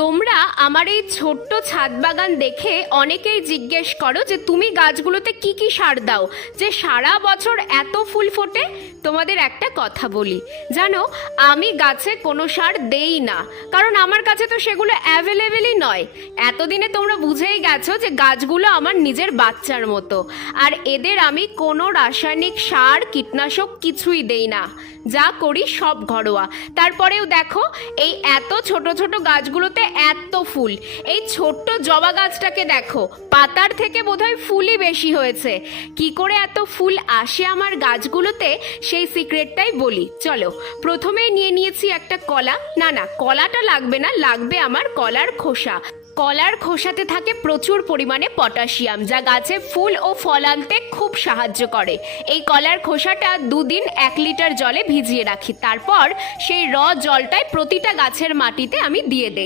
তোমরা আমার এই ছোট্ট ছাদ বাগান দেখে অনেকেই জিজ্ঞেস করো যে তুমি গাছগুলোতে কি কি সার দাও যে সারা বছর এত ফুল ফোটে। তোমাদের একটা কথা বলি, জানো আমি গাছে কোনো সার দেই না, কারণ আমার কাছে তো সেগুলো অ্যাভেলেবেলই নয়। এতদিনে তোমরা বুঝেই গেছো যে গাছগুলো আমার নিজের বাচ্চার মতো, আর এদের আমি কোনো রাসায়নিক সার কীটনাশক কিছুই দেই না, যা করি সব ঘরোয়া। তারপরেও দেখো এই এত ছোট ছোট গাছগুলোতে এত ফুল। এই ছোট্ট জবা গাছটাকে দেখো, পাতার থেকে বোধহয় ফুলই বেশি হয়েছে। কি করে এত ফুল আসে আমার গাছগুলোতে সেই সিক্রেটটাই বলি। চলো, প্রথমেই নিয়ে নিয়েছি একটা কলা। না না, কলাটা লাগবে না, লাগবে আমার কলার খোসা। কলার খোসাতে থাকে প্রচুর পরিমাণে পটাশিয়াম, যা গাছে ফুল ও ফল আনতে খুব সাহায্য করে। এই কলার খোসাটা 2 দিন 1 লিটার জলে ভিজিয়ে রাখি, তারপর সেই জলটাই প্রতিটা গাছের মাটিতে আমি দিয়ে দেই।